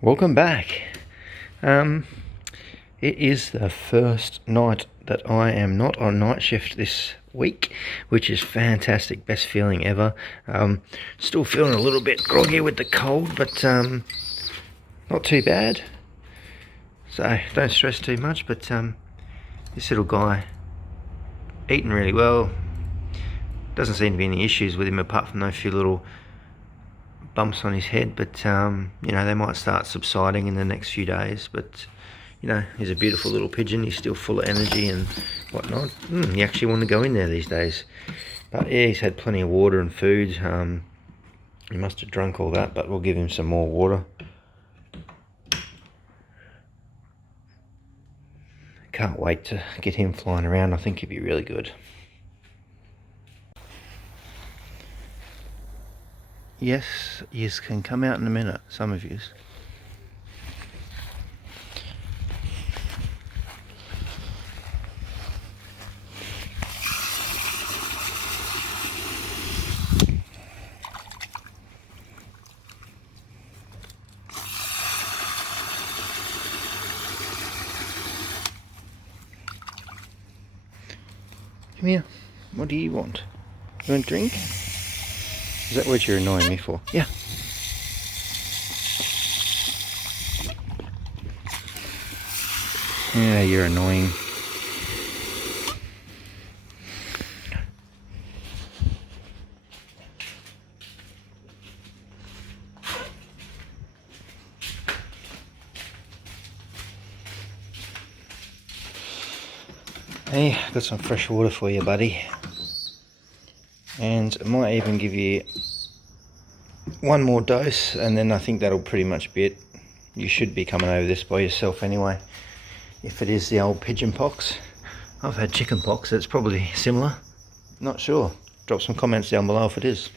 Welcome back. It is the first night that I am not on night shift this week, which is fantastic. Best feeling ever. Still feeling a little bit groggy with the cold, but not too bad. So don't stress too much. But this little guy eating really well. Doesn't seem to be any issues with him apart from those few little bumps on his head, but you know, they might start subsiding in the next few days. But you know, he's a beautiful little pigeon. He's still full of energy and whatnot. You actually want to go in there these days. But yeah, he's had plenty of water and food. He must have drunk all that, but we'll give him some more water. Can't wait to get him flying around. I think he'd be really good. Yes, yous can come out in a minute, some of yous. Come here. What do you want? You want a drink? Is that what you're annoying me for? Yeah. Yeah, you're annoying. Hey, got some fresh water for you, buddy. And I might even give you one more dose, and then I think that'll pretty much be it. You should be coming over this by yourself anyway, if it is the old pigeon pox. I've had chicken pox, it's probably similar. Not sure. Drop some comments down below if it is.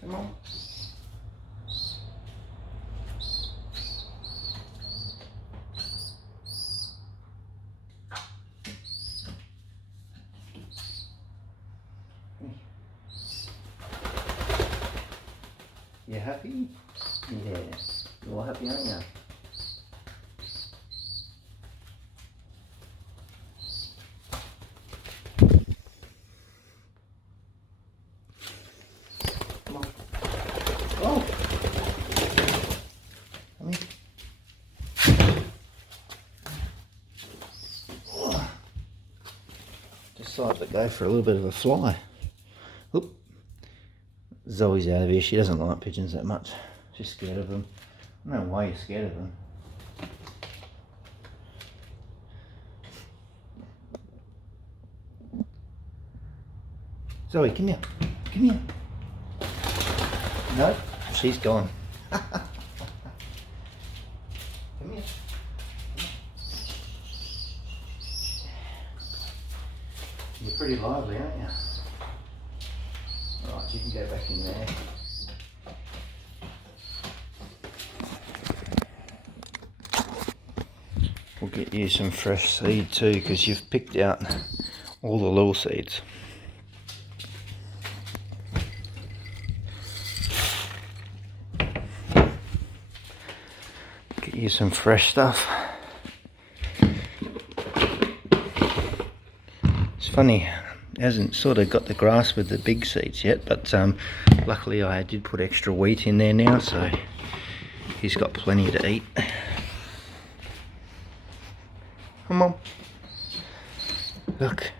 Come on. You happy? Yeah. You're all happy, aren't you? Come on. Oh! Come here. Decided to go for a little bit of a fly. Oop. Zoe's out of here. She doesn't like pigeons that much. She's scared of them. I don't know why you're scared of them. Zoe, come here. Come here. No, she's gone. Come here. You're pretty lively, aren't you? Right, you can go back in there. We'll get you some fresh seed too, because you've picked out all the little seeds. Get you some fresh stuff. It's funny, it hasn't sort of got the grasp with the big seeds yet, but luckily I did put extra wheat in there now, so he's got plenty to eat. Come on. Look.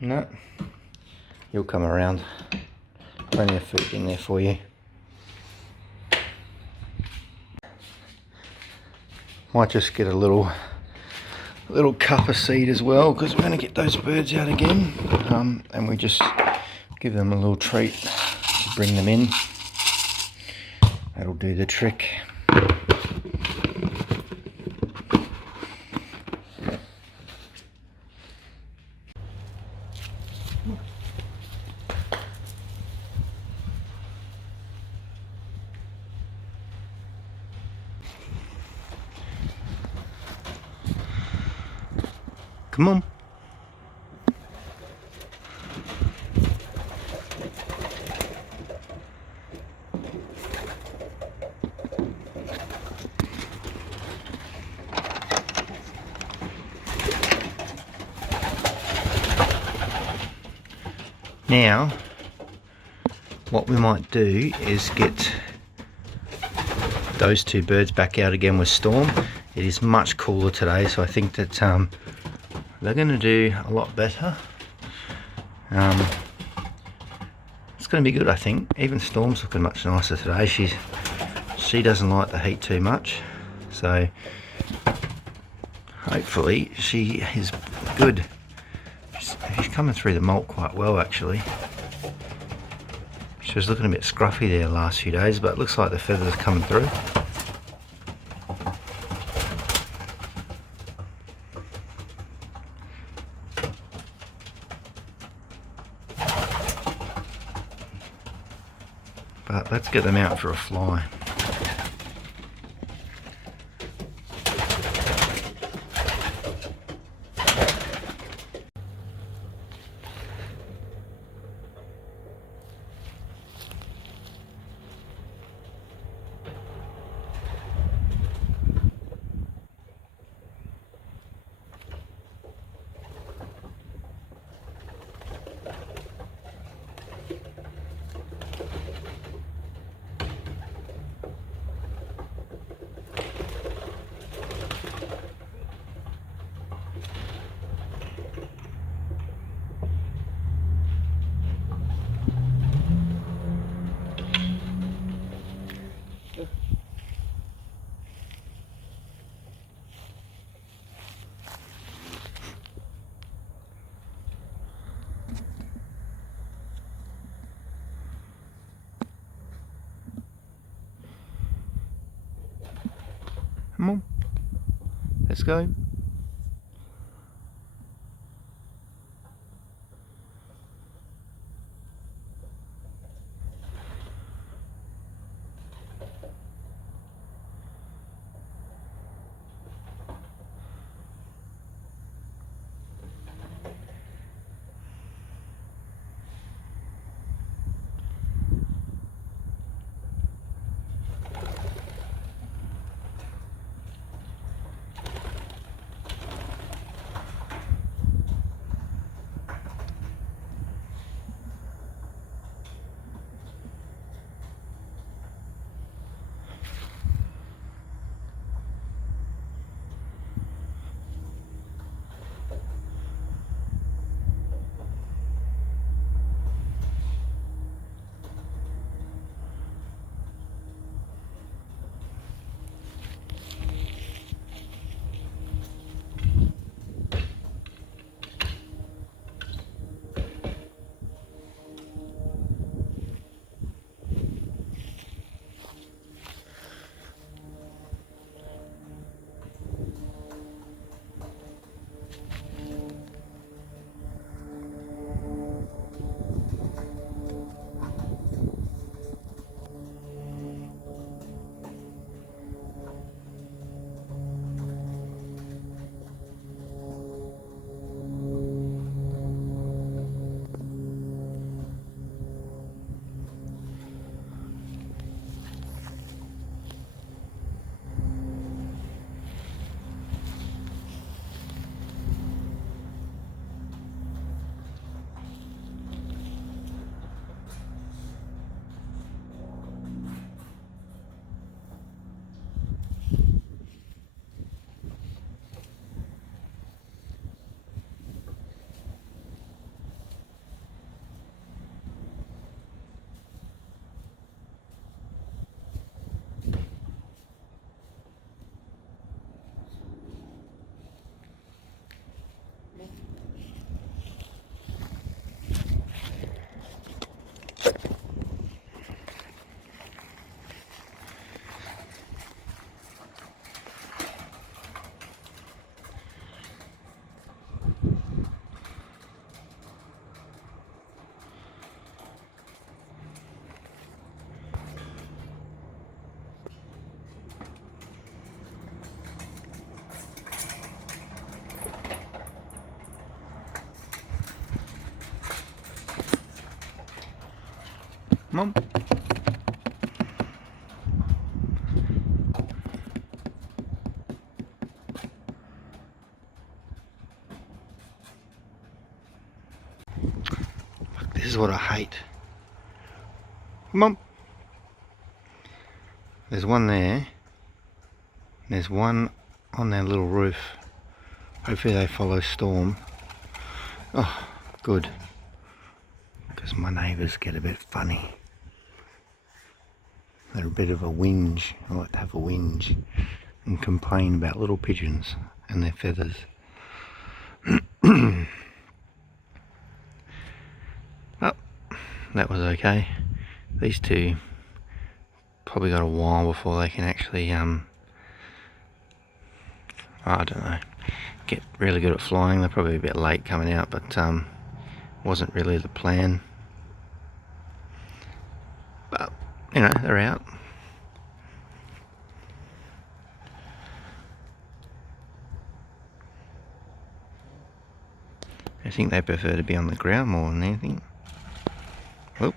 No. You'll come around. Plenty of food in there for you. Might just get a little cup of seed as well, because we're going to get those birds out again. And we just give them a little treat to bring them in. That'll do the trick. Come on. Now, what we might do is get those two birds back out again with Storm. It is much cooler today, so I think that they're going to do a lot better. It's going to be good, I think. Even Storm's looking much nicer today. She doesn't like the heat too much, so hopefully she is good. She's coming through the molt quite well, actually. She was looking a bit scruffy there the last few days, but it looks like the feathers are coming through. But let's get them out for a fly. Come on, let's go. Come on. This is what I hate. Come on. There's one there. There's one on their little roof. Hopefully they follow Storm. Oh, good. Because my neighbours get a bit funny. They're a bit of a whinge. I like to have a whinge and complain about little pigeons and their feathers. Oh, that was okay. These two probably got a while before they can actually, I don't know, get really good at flying. They're probably a bit late coming out, but wasn't really the plan. But, you know, they're out. I think they prefer to be on the ground more than anything. Whoop.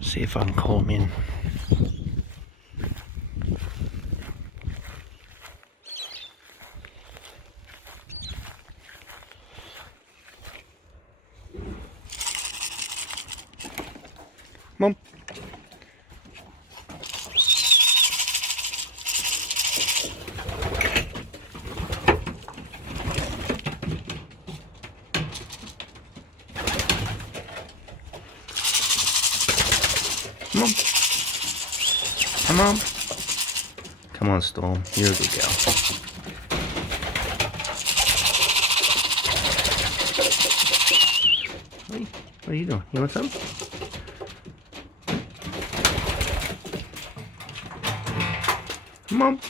See if I can call them in. Come on. Come on. Come on. Come on, Storm. You're a good girl. Hey, what are you doing? You want some? Come on.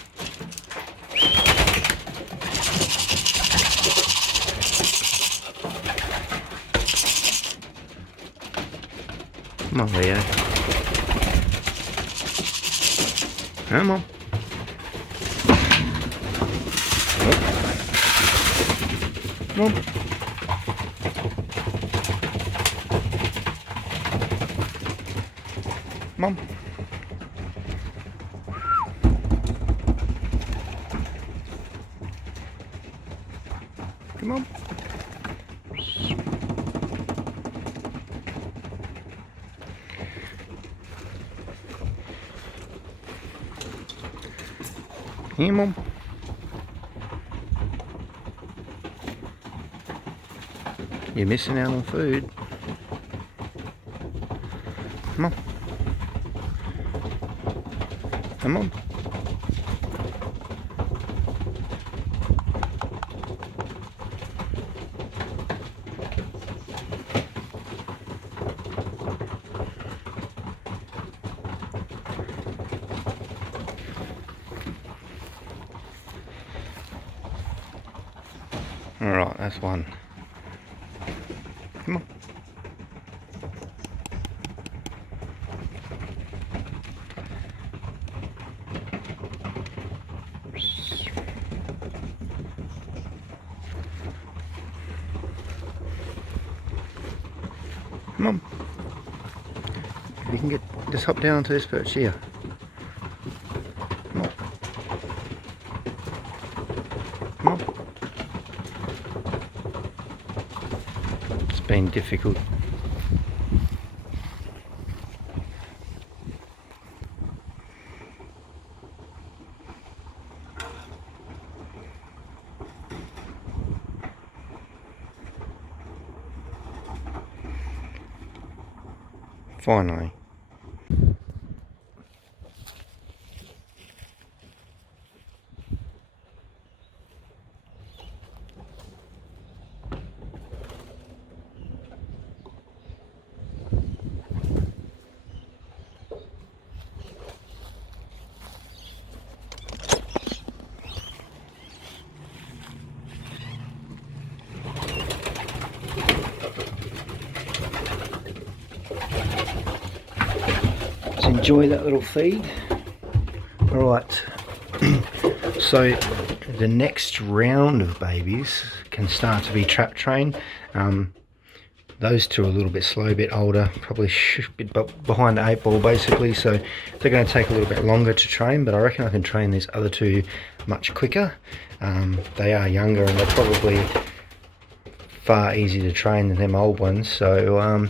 Come on, Leo. Come on. Come on. Come on. Come on. Here, Mum. You're missing out on food. Come on. Come on. Alright, that's one. Come on. Come on. You can just hop down onto this perch here. Come on. Come on. It's been difficult. Finally. Let's enjoy that little feed. Alright, so the next round of babies can start to be trap trained. Those two are a little bit slow, a bit older, probably a bit behind the 8 ball basically, so they're going to take a little bit longer to train, but I reckon I can train these other two much quicker. They are younger and they're probably far easier to train than them old ones, so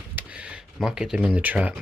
might get them in the trap.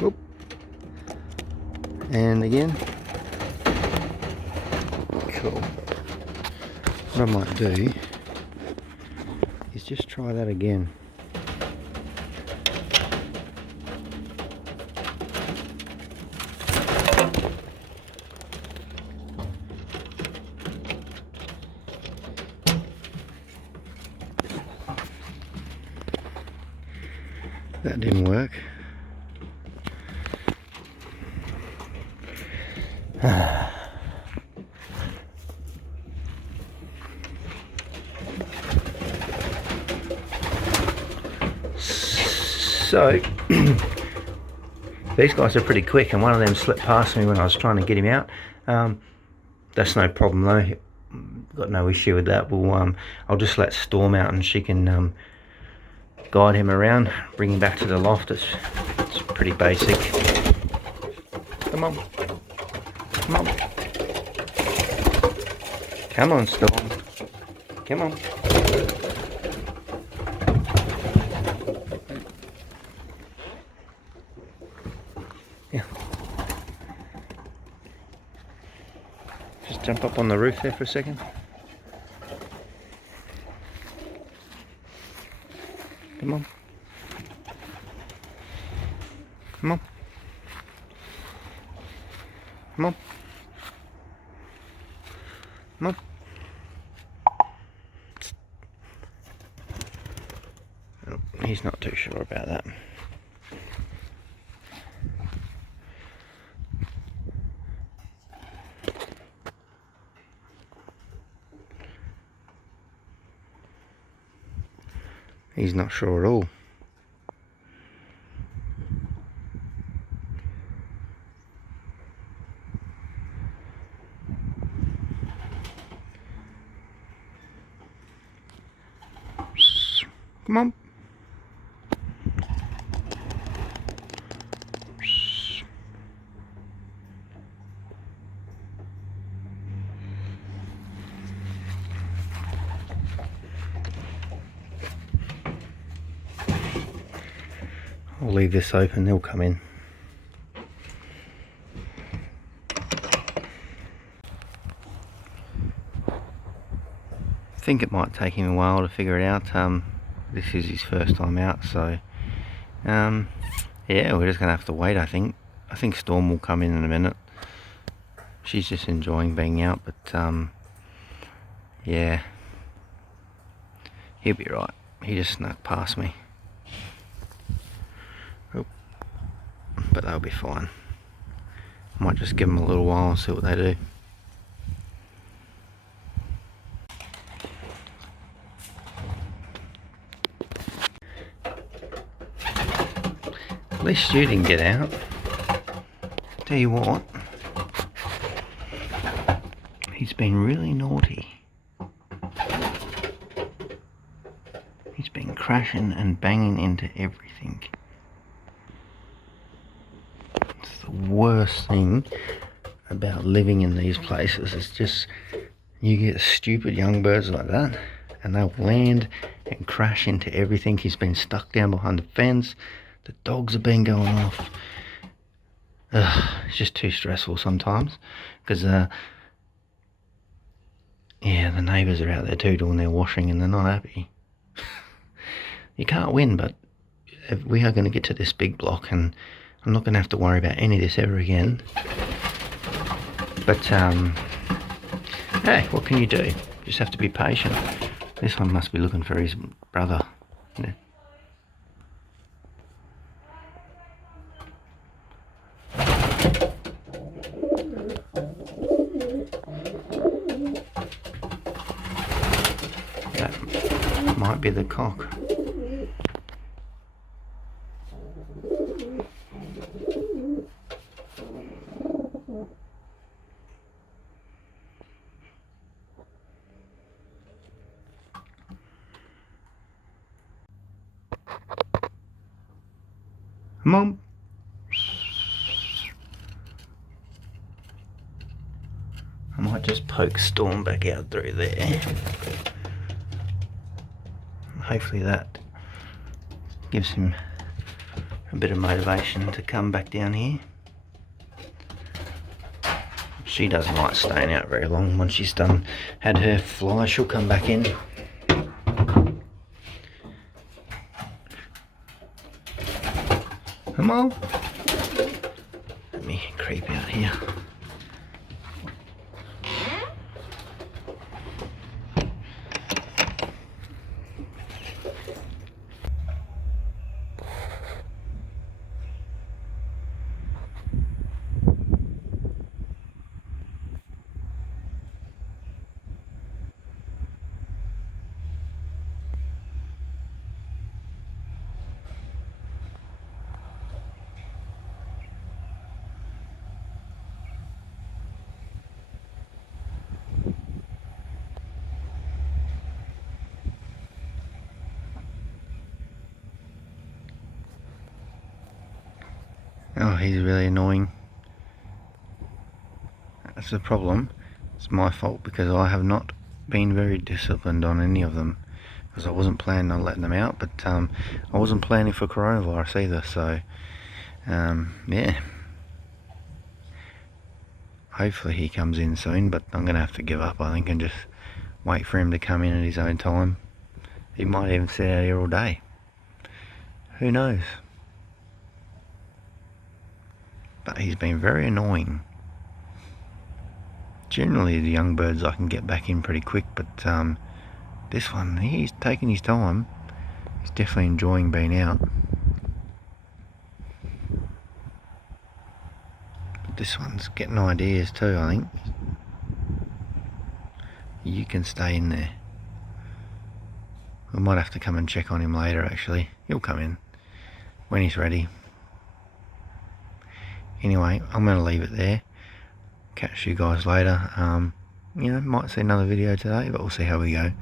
Whoop. And again. Cool. What I might do is just try that again. That didn't work. So these guys are pretty quick, and one of them slipped past me when I was trying to get him out. That's no problem though. Got no issue with that. I'll just let Storm out and she can guide him around, bring him back to the loft. It's pretty basic. Come on. Come on. Come on, Storm. Come on. Yeah. Just jump up on the roof there for a second. Come on. Come on. Come on. Come on. Oh, he's not too sure about that. He's not sure at all. Come on. I'll leave this open, they'll come in. I think it might take him a while to figure it out. This is his first time out, so yeah, we're just gonna have to wait. I think Storm will come in a minute. She's just enjoying being out, but yeah, he'll be right. He just snuck past me. Oh, but they'll be fine. Might just give them a little while and see what they do. At least Stu didn't get out. Tell you what, he's been really naughty. He's been crashing and banging into everything. It's the worst thing about living in these places. It's just, you get stupid young birds like that and they'll land and crash into everything. He's been stuck down behind the fence. The dogs have been going off. It's just too stressful sometimes because yeah, the neighbours are out there too doing their washing and they're not happy. You can't win, but we are going to get to this big block and I'm not going to have to worry about any of this ever again. But hey, what can you do? You just have to be patient. This one must be looking for his brother. Yeah. That might be the cock. Mom. I might just poke Storm back out through there. Hopefully that gives him a bit of motivation to come back down here. She doesn't like staying out very long. Once she's had her fly, she'll come back in. Come on. Let me creep out here. Oh, he's really annoying. That's the problem. It's my fault because I have not been very disciplined on any of them because I wasn't planning on letting them out, but I wasn't planning for coronavirus either, so yeah. Hopefully he comes in soon, but I'm going to have to give up, I think, and just wait for him to come in at his own time. He might even sit out here all day. Who knows? But he's been very annoying. Generally the young birds I can get back in pretty quick, but this one, he's taking his time. He's definitely enjoying being out. But this one's getting ideas too, I think. You can stay in there. We might have to come and check on him later actually. He'll come in when he's ready. Anyway, I'm going to leave it there. Catch you guys later. You know, might see another video today, but we'll see how we go.